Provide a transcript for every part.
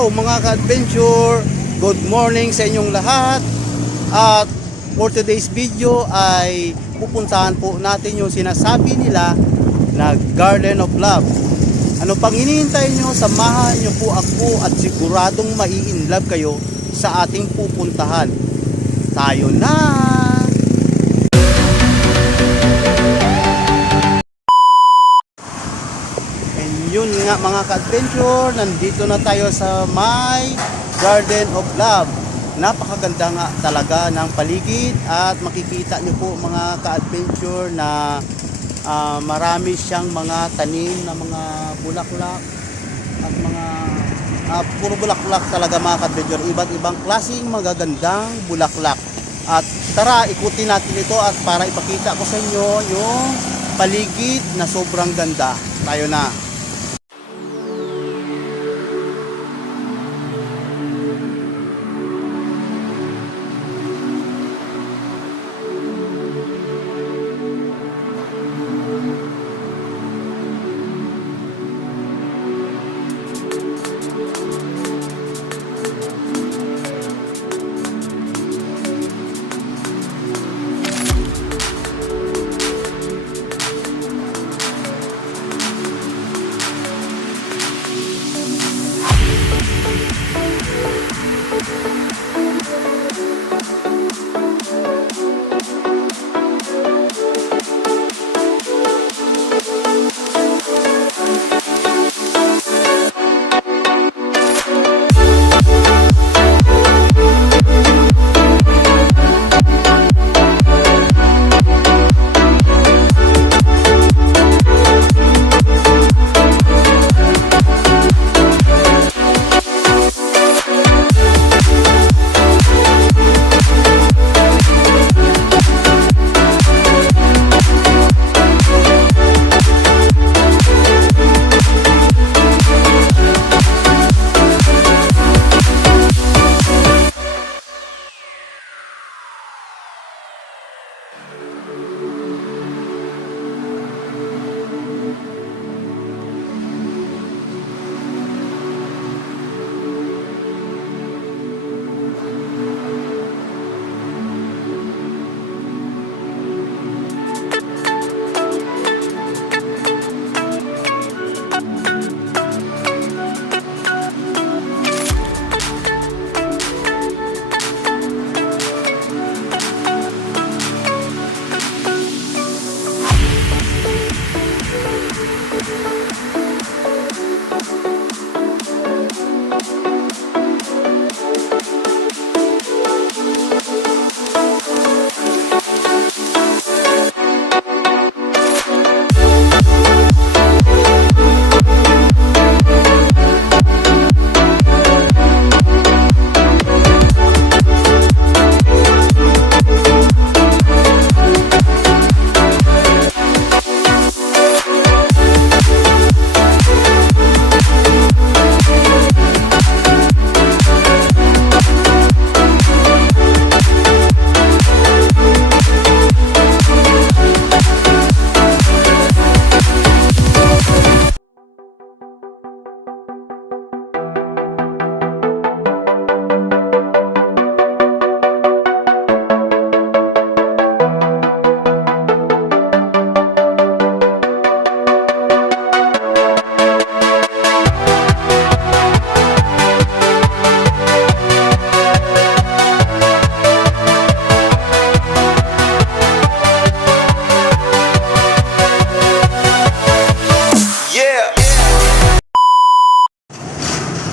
Mga ka-adventure, good morning sa inyong lahat. At for today's video ay pupuntahan po natin yung sinasabi nila na Garden of Love. Ano pang hinihintay nyo, samahan nyo po ako at siguradong mai-inlove kayo sa ating pupuntahan. Tayo na! Yun nga mga ka-adventure, nandito na tayo sa my Garden of Love. Napakaganda nga talaga ng paligid at makikita nyo po mga ka-adventure na ah, marami siyang mga tanim na mga bulaklak at mga ah, puro bulaklak talaga mga ka-adventure. Iba't ibang klaseng magagandang bulaklak. At tara, ikutin natin ito at para ipakita ko sa inyo yung paligid na sobrang ganda. Tayo na.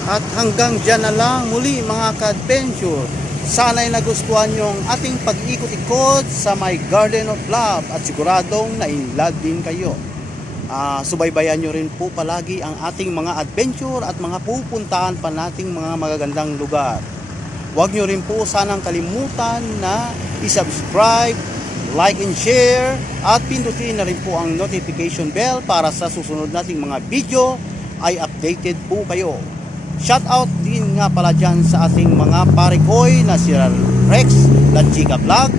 At hanggang dyan na lang muli mga ka-adventure. Sana'y nagustuhan yung ating pag-ikot-ikot sa My Garden of Love at siguradong na-inlove din kayo. Ah, subaybayan nyo rin po palagi ang ating mga adventure at mga pupuntahan pa nating mga magagandang lugar. Huwag nyo rin po sanang kalimutan na i-subscribe, like and share at pindutin na rin po ang notification bell para sa susunod nating mga video ay updated po kayo. Shout out din nga pala dyan sa ating mga parikoy na si Rex La Chica Vlog,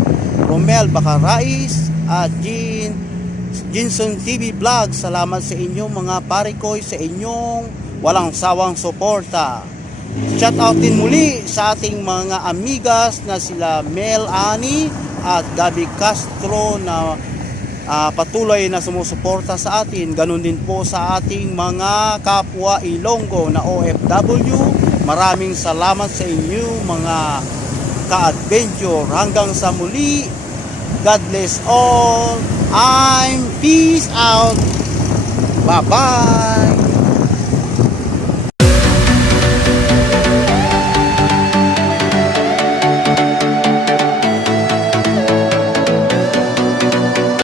Romel Bacarais at Jean Jinson TV Vlog. Salamat sa inyo mga parikoy sa inyong walang sawang suporta. Shout out din muli sa ating mga amigas na sila Mel Ani at Gabi Castro na ah, patuloy na sumusuporta sa atin. Ganon din po sa ating mga kapwa Ilonggo na OFW. Maraming salamat sa inyo mga ka-adventure. Hanggang sa muli, God bless all. I'm peace out. Bye-bye.